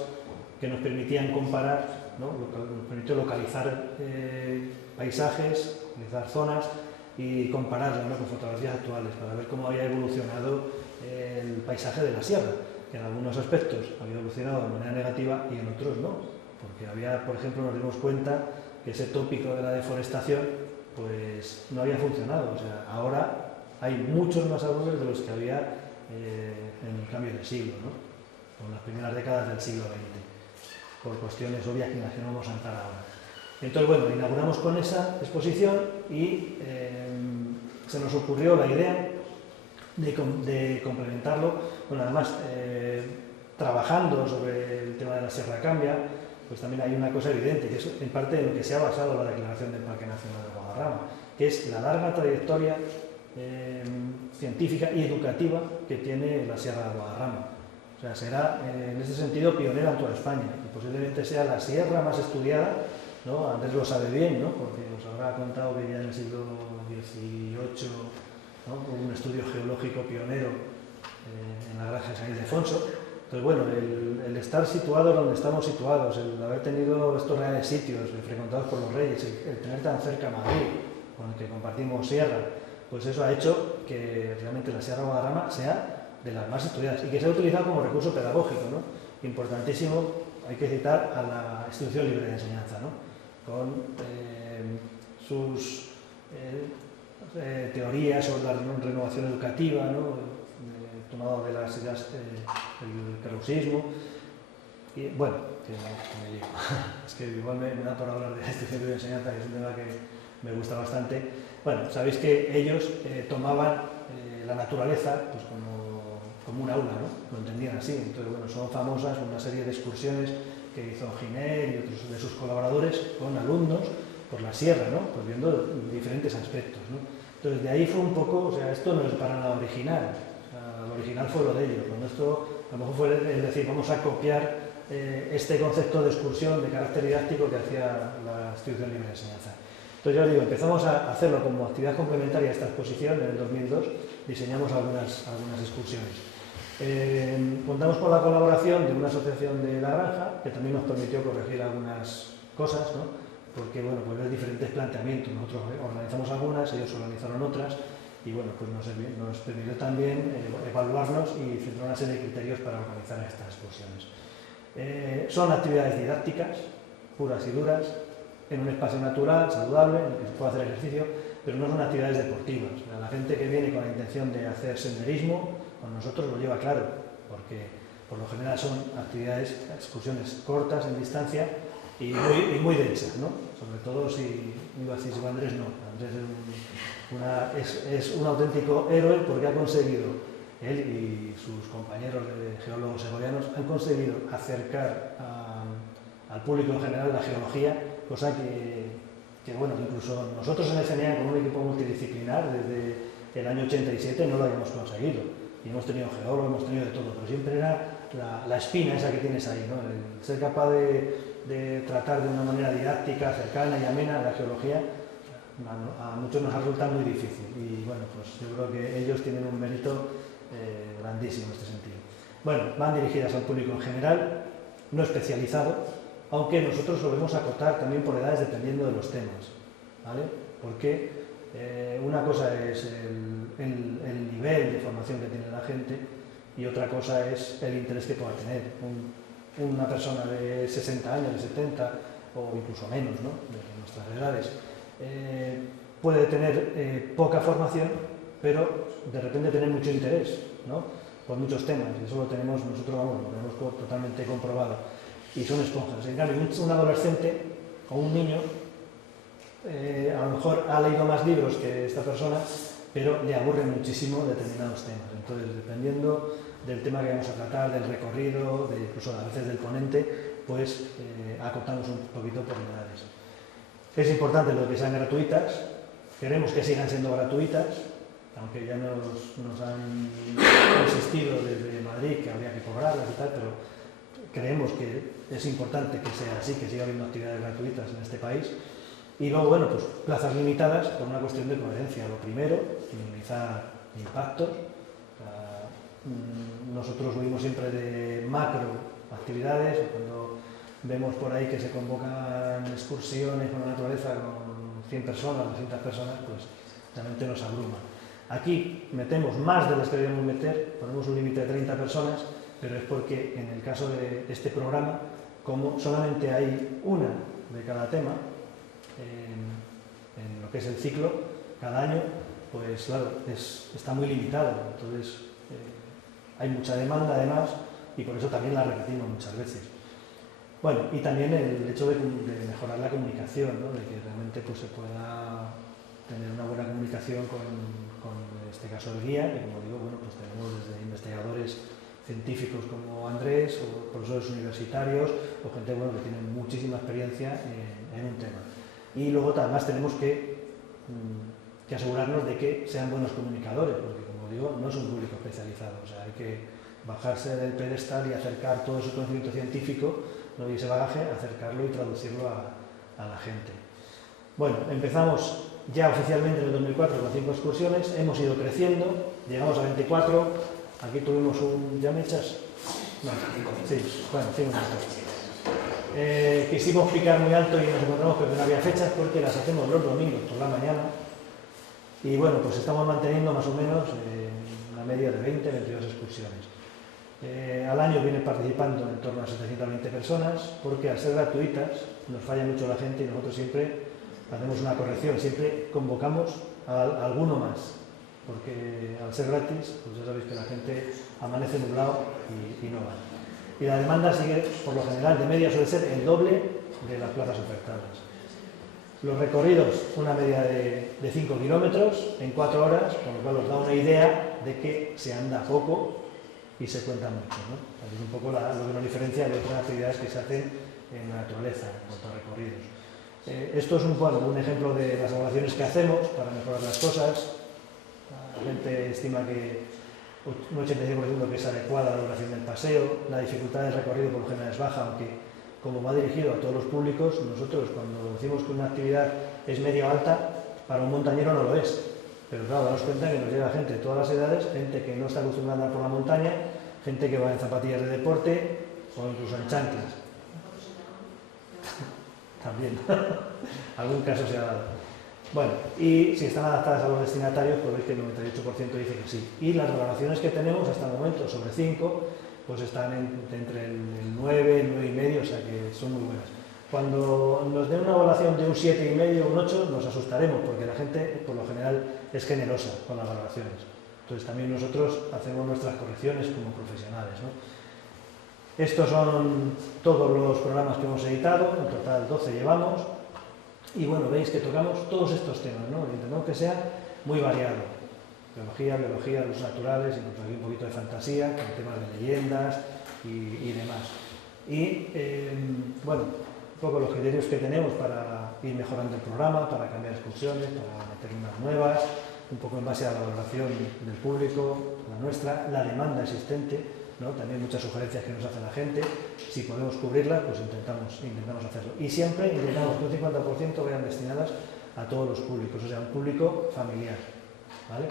que nos permitían comparar, ¿no?, nos permitió localizar paisajes, localizar zonas y compararlas, ¿no?, con fotografías actuales para ver cómo había evolucionado el paisaje de la sierra, que en algunos aspectos había evolucionado de manera negativa y en otros no, porque había, por ejemplo, nos dimos cuenta que ese tópico de la deforestación pues no había funcionado. O sea, ahora hay muchos más árboles de los que había en el cambio de siglo, ¿no?, en las primeras décadas del siglo XX, por cuestiones obvias que no vamos a entrar ahora. Entonces, bueno, inauguramos con esa exposición y se nos ocurrió la idea de complementarlo, bueno, además trabajando sobre el tema de la Sierra Cambia, pues también hay una cosa evidente, que es en parte en lo que se ha basado la declaración del Parque Nacional de Guadarrama, que es la larga trayectoria científica y educativa que tiene la Sierra de Guadarrama. O sea, será en ese sentido pionera en toda España y posiblemente sea la sierra más estudiada, ¿no? Andrés lo sabe bien, ¿no?, porque os habrá contado que ya en el siglo XVIII, ¿no?, hubo un estudio geológico pionero en la granja de San Ildefonso. Entonces, bueno, el estar situado donde estamos situados, el haber tenido estos reales sitios frecuentados por los reyes, el tener tan cerca Madrid, con el que compartimos sierra, pues eso ha hecho que realmente la Sierra de Guadarrama sea de las más estudiadas y que se ha utilizado como recurso pedagógico, ¿no? Importantísimo, hay que citar a la Institución Libre de Enseñanza, ¿no?, con sus teorías sobre la renovación educativa, ¿no?, tomado de las ideas del carusismo. Y bueno, que me lío. Es que igual me da por hablar de la Institución Libre de Enseñanza, que es un tema que me gusta bastante. Bueno, sabéis que ellos tomaban la naturaleza pues como un aula, ¿no?, lo entendían así. Entonces, bueno, son famosas una serie de excursiones que hizo Giner y otros de sus colaboradores con alumnos por la sierra, ¿no?, pues viendo diferentes aspectos, ¿no? Entonces, de ahí fue un poco, o sea, esto no es para nada original, o sea, lo original fue lo de ellos, lo nuestro a lo mejor fue decir, vamos a copiar este concepto de excursión de carácter didáctico que hacía la Institución Libre de Enseñanza. Entonces, ya os digo, empezamos a hacerlo como actividad complementaria a esta exposición en el 2002, diseñamos algunas excursiones. Contamos con la colaboración de una asociación de La Granja, que también nos permitió corregir algunas cosas, ¿no?, porque bueno, pues hay diferentes planteamientos. Nosotros organizamos algunas, ellos organizaron otras, y bueno, pues nos permitió también evaluarnos y centrar una serie de criterios para organizar estas excursiones. Son actividades didácticas, puras y duras, en un espacio natural, saludable, en el que se puede hacer ejercicio, pero no son actividades deportivas. La gente que viene con la intención de hacer senderismo, con nosotros lo lleva claro, porque por lo general son excursiones cortas en distancia y muy densas, ¿no? Sobre todo si iba a decir Andrés, no. Andrés es un auténtico héroe porque ha conseguido, él y sus compañeros geólogos segovianos, han conseguido acercar al público en general la geología, cosa que bueno, incluso nosotros en el CNA con un equipo multidisciplinar desde el año 87 no lo habíamos conseguido. Y hemos tenido geólogos, hemos tenido de todo, pero siempre era la espina esa que tienes ahí, ¿no? El ser capaz de tratar de una manera didáctica, cercana y amena la geología, a muchos nos resulta muy difícil. Y bueno, pues yo creo que ellos tienen un mérito grandísimo en este sentido. Bueno, van dirigidas al público en general, no especializado, aunque nosotros solemos acotar también por edades dependiendo de los temas, ¿vale? Porque una cosa es el nivel de formación que tiene la gente, y otra cosa es el interés que pueda tener. Una persona de 60 años, de 70 o incluso menos, ¿no?, de nuestras edades, puede tener poca formación, pero de repente tener mucho interés, ¿no?, por muchos temas, y eso lo tenemos nosotros, vamos, lo tenemos totalmente comprobado, y son esponjas. En cambio, un adolescente o un niño a lo mejor ha leído más libros que esta persona, pero le aburren muchísimo determinados temas. Entonces, dependiendo del tema que vamos a tratar, del recorrido, incluso a veces del ponente, pues acotamos un poquito por edades. Es importante lo que sean gratuitas, queremos que sigan siendo gratuitas, aunque ya nos han insistido desde Madrid que habría que cobrarlas y tal, pero creemos que es importante que sea así, que siga habiendo actividades gratuitas en este país. Y luego, bueno, pues plazas limitadas por una cuestión de coherencia. Lo primero, minimizar impactos. Nosotros huimos siempre de macro actividades, cuando vemos por ahí que se convocan excursiones con la naturaleza con 100 personas, 200 personas, pues realmente nos abruma. Aquí metemos más de las que debemos meter, ponemos un límite de 30 personas, pero es porque en el caso de este programa, como solamente hay una de cada tema, en lo que es el ciclo, cada año, pues claro, está muy limitado. Entonces hay mucha demanda además, y por eso también la repetimos muchas veces. Bueno, y también el hecho de mejorar la comunicación, ¿no?, de que realmente pues, se pueda tener una buena comunicación con en este caso el guía, que como digo, bueno, pues tenemos desde investigadores científicos como Andrés, o profesores universitarios, o gente, bueno, que tiene muchísima experiencia en un tema. Y luego además tenemos que asegurarnos de que sean buenos comunicadores, porque como digo, no es un público especializado, o sea, hay que bajarse del pedestal y acercar todo su conocimiento científico, ¿no?, y ese bagaje, acercarlo y traducirlo a la gente. Bueno, empezamos ya oficialmente en el 2004 con 5 excursiones, hemos ido creciendo, llegamos a 24, aquí tuvimos un... ¿ya me echas? No, sí, bueno, 5 minutos. Quisimos picar muy alto y nos encontramos que no había fechas porque las hacemos los domingos por la mañana, y bueno, pues estamos manteniendo más o menos una media de 20, 22 excursiones. Al año vienen participando en torno a 720 personas, porque al ser gratuitas nos falla mucho la gente y nosotros siempre hacemos una corrección, siempre convocamos a alguno más, porque al ser gratis, pues ya sabéis que la gente amanece nublado y no va. Y la demanda sigue, por lo general, de media suele ser el doble de las plazas ofertadas. Los recorridos, una media de 5 kilómetros en 4 horas, con lo cual os da una idea de que se anda poco y se cuenta mucho, ¿no? Es un poco lo que nos diferencia de otras actividades que se hacen en la naturaleza, en cuanto a recorridos. Esto es un ejemplo de las evaluaciones que hacemos para mejorar las cosas. La gente estima que un 85% que es adecuada la duración del paseo, la dificultad del recorrido por lo general es baja, aunque como va dirigido a todos los públicos, nosotros cuando decimos que una actividad es media o alta, para un montañero no lo es. Pero claro, daros cuenta que nos llega gente de todas las edades, gente que no está acostumbrada a andar por la montaña, gente que va en zapatillas de deporte o incluso en chanclas. También, algún caso se ha dado. Bueno, y si están adaptadas a los destinatarios, pues veis que el 98% dice que sí. Y las valoraciones que tenemos hasta el momento sobre 5, pues están entre el 9, el 9,5, o sea que son muy buenas. Cuando nos den una evaluación de un 7,5 o un 8, nos asustaremos, porque la gente, por lo general, es generosa con las valoraciones. Entonces también nosotros hacemos nuestras correcciones como profesionales, ¿no? Estos son todos los programas que hemos editado, en total 12 llevamos, y bueno, veis que tocamos todos estos temas, ¿no? Intentamos que sea muy variado. Biología, los naturales, incluso aquí un poquito de fantasía, con temas de leyendas y demás. Y bueno, un poco los criterios que tenemos para ir mejorando el programa, para cambiar excursiones, para meter unas nuevas, un poco en base a la valoración del público, la nuestra, la demanda existente, ¿no? También muchas sugerencias que nos hace la gente. Si podemos cubrirlas, pues intentamos hacerlo. Y siempre intentamos que un 50% vayan destinadas a todos los públicos, o sea, un público familiar, ¿vale?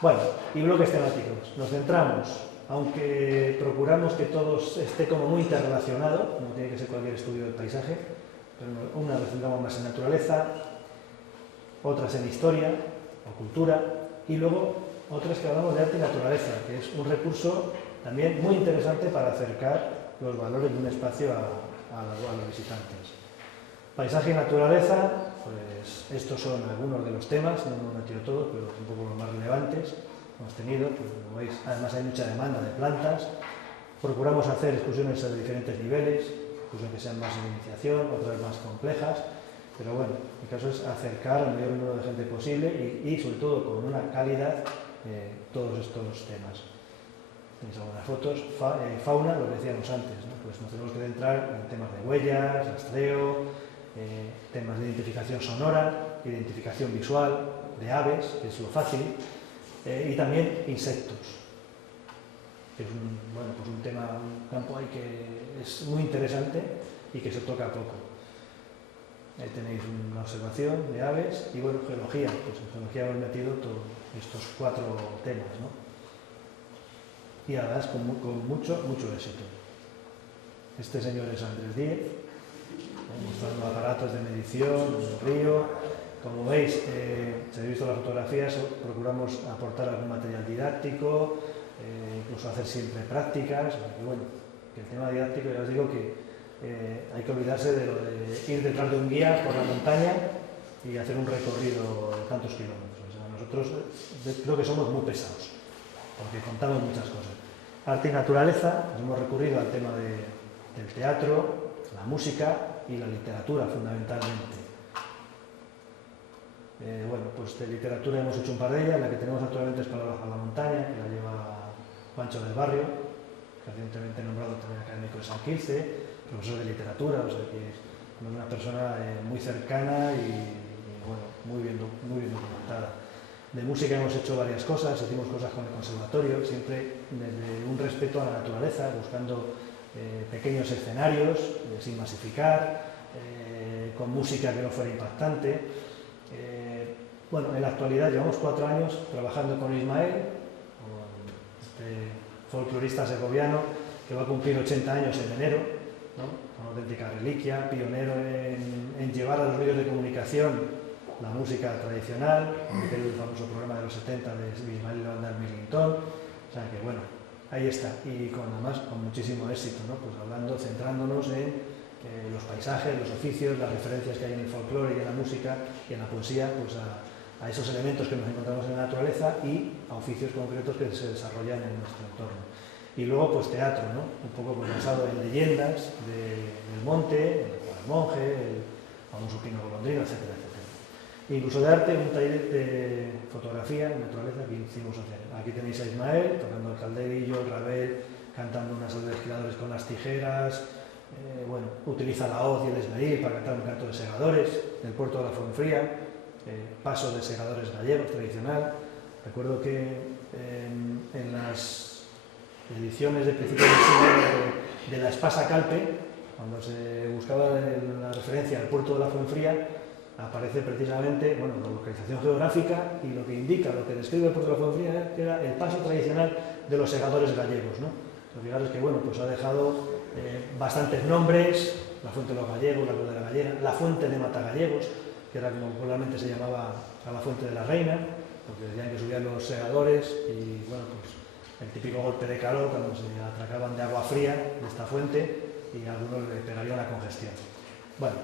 Bueno, y bloques temáticos. Nos centramos, aunque procuramos que todo esté como muy interrelacionado, como tiene que ser cualquier estudio del paisaje, pero unas nos centramos más en naturaleza, otras en historia o cultura, y luego Otra es que hablamos de arte y naturaleza, que es un recurso también muy interesante para acercar los valores de un espacio a los visitantes. Paisaje y naturaleza, pues estos son algunos de los temas, no hemos metido todos, pero un poco los más relevantes que hemos tenido. Pues, como veis, además hay mucha demanda de plantas. Procuramos hacer excursiones de diferentes niveles, excursiones que sean más de iniciación, otras más complejas, pero bueno, mi caso es acercar al mayor número de gente posible y sobre todo con una calidad todos estos temas. Tenéis algunas fotos. Fauna, lo que decíamos antes, ¿no? Pues nos tenemos que centrar en temas de huellas, rastreo, temas de identificación sonora, identificación visual, de aves, que es lo fácil, y también insectos, que es un tema, un campo ahí que es muy interesante y que se toca poco. Ahí tenéis una observación de aves y bueno, geología, pues en geología hemos metido todos estos 4 temas, ¿no? Y además con mucho éxito. Este señor es Andrés Díez, mostrando aparatos de medición en el río. Como veis, si habéis visto las fotografías, procuramos aportar algún material didáctico, incluso hacer siempre prácticas. Y bueno, que el tema didáctico, ya os digo que hay que olvidarse de lo de ir detrás de un guía por la montaña y hacer un recorrido de tantos kilómetros. O sea, nosotros creo que somos muy pesados, porque contamos muchas cosas. Arte y naturaleza, hemos recurrido al tema del teatro, la música y la literatura fundamentalmente. Bueno, pues de literatura hemos hecho un par de ellas. La que tenemos actualmente es Palabras a la montaña, que la lleva Pancho del Barrio, recientemente nombrado también académico de San Quirce, profesor de literatura, o sea que es una persona muy cercana y bueno, muy bien documentada. De música hemos hecho varias cosas, hicimos cosas con el conservatorio, siempre desde un respeto a la naturaleza, buscando pequeños escenarios, sin masificar, con música que no fuera impactante. Bueno, en la actualidad llevamos 4 años trabajando con Ismael, este folclorista segoviano que va a cumplir 80 años en enero, ¿no? Una auténtica reliquia, pionero en llevar a los medios de comunicación la música tradicional, el famoso programa de los 70 de Ismael Leandar Millington. O sea que bueno, ahí está, y además con muchísimo éxito, ¿no? Pues hablando, centrándonos en los paisajes, los oficios, las referencias que hay en el folclore y en la música y en la poesía, pues a esos elementos que nos encontramos en la naturaleza y a oficios concretos que se desarrollan en nuestro entorno. Y luego pues teatro, ¿no? Un poco pues, basado en leyendas del monte, el monje, el famoso pino golondrino, etcétera, etcétera. E incluso de arte, un taller de fotografía en naturaleza que hicimos hacer. Aquí tenéis a Ismael tocando el calderillo, el rabel, cantando una serie de esquiladores con las tijeras. Bueno, utiliza la hoz y el esmeril para cantar un canto de segadores del puerto de la Fuenfría, paso de segadores gallegos tradicional. Recuerdo que en las ediciones de principios del siglo de la Espasa Calpe, cuando se buscaba la referencia al puerto de la Fuenfría, aparece precisamente la localización geográfica y lo que indica, lo que describe el puerto de la Fuenfría era el paso tradicional de los segadores gallegos, ¿no? Fijaros que pues ha dejado bastantes nombres: la Fuente de los Gallegos, la Cruz de la Gallera, la Fuente de Matagallegos, que era como popularmente se llamaba a la Fuente de la Reina, porque decían que subían los segadores y pues el típico golpe de calor cuando se atracaban de agua fría de esta fuente y a algunos le pegaría una congestión. Bueno,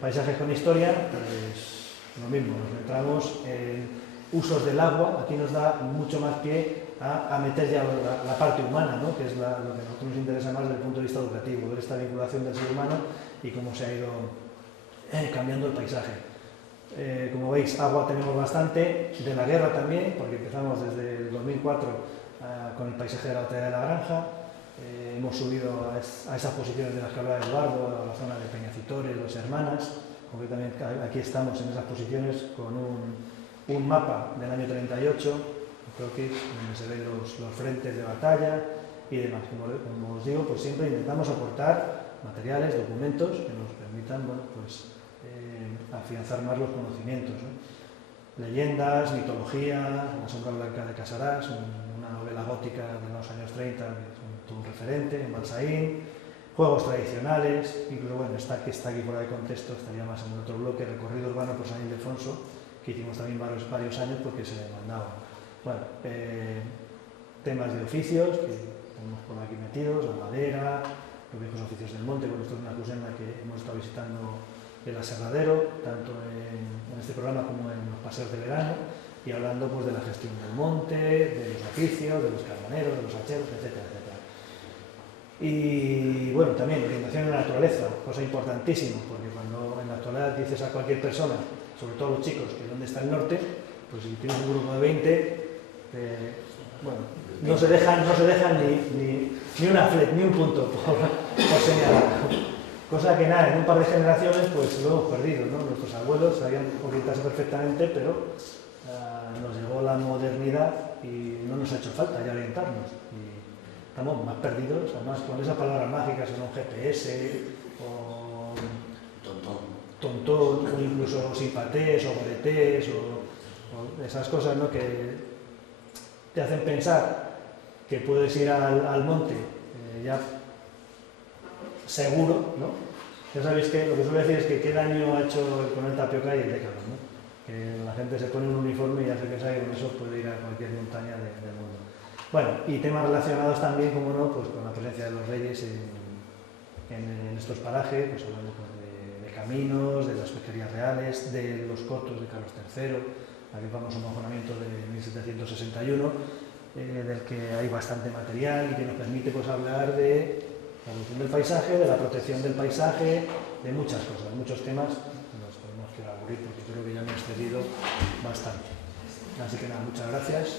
paisajes con historia, pues lo mismo, nos centramos en usos del agua. Aquí nos da mucho más pie a meter ya la parte humana, ¿no? Que es lo que a nosotros nos interesa más desde el punto de vista educativo, ver esta vinculación del ser humano y cómo se ha ido cambiando el paisaje. Como veis, agua tenemos bastante, de la guerra también, porque empezamos desde el 2004 con el paisaje de la batalla de la Granja. Hemos subido a esas posiciones de las que hablaba Eduardo, a la zona de Peñacitores, Dos Hermanas. Concretamente aquí estamos en esas posiciones con un mapa del año 38, creo que es donde se ven los frentes de batalla y demás. Como os digo, pues siempre intentamos aportar materiales, documentos que nos permitan afianzar más los conocimientos, ¿no? Leyendas, mitología, La sombra blanca de Casarás, una novela gótica de los años 30, que es un referente, en Balsaín, juegos tradicionales, incluso esta que está aquí fuera de contexto, estaría más en otro bloque, recorrido urbano por San Ildefonso, que hicimos también varios años porque se demandaba. Bueno, temas de oficios que tenemos por aquí metidos, la madera, los viejos oficios del monte. Bueno, esto es una cosa en la que hemos estado visitando el aserradero, tanto en este programa como en los paseos de verano, y hablando pues de la gestión del monte, de los oficios, de los carboneros, de los hacheros, etcétera, etcétera. Y bueno, también orientación en la naturaleza, cosa importantísima, porque cuando en la actualidad dices a cualquier persona, sobre todo a los chicos, que dónde está el norte, pues si tienes un grupo de 20, bueno, no se dejan ni una flecha, ni un punto por señalar. Cosa que nada, en un par de generaciones pues lo hemos perdido, ¿no? Nuestros abuelos sabían orientarse perfectamente, pero nos llegó la modernidad y no nos ha hecho falta ya orientarnos. Y estamos más perdidos, además con esas palabras mágicas que son GPS o tontón, o incluso simpatés o goretés o esas cosas, ¿no? Que te hacen pensar que puedes ir al monte ya seguro, ¿no? Ya sabéis que lo que suele decir es que qué daño ha hecho el coronel Tapioca y el Decathlon, ¿no? Que la gente se pone un uniforme y ya se piensa que con eso puede ir a cualquier montaña del mundo. Bueno, y temas relacionados también, como no, pues con la presencia de los reyes en estos parajes, pues hablando pues, de caminos, de las pesquerías reales, de los cotos de Carlos III, aquel famoso mojonamiento de 1761, del que hay bastante material y que nos permite pues hablar de la evolución del paisaje, de la protección del paisaje, de muchas cosas, muchos temas los tenemos que aburrir porque creo que ya me he excedido bastante. Así que nada, muchas gracias.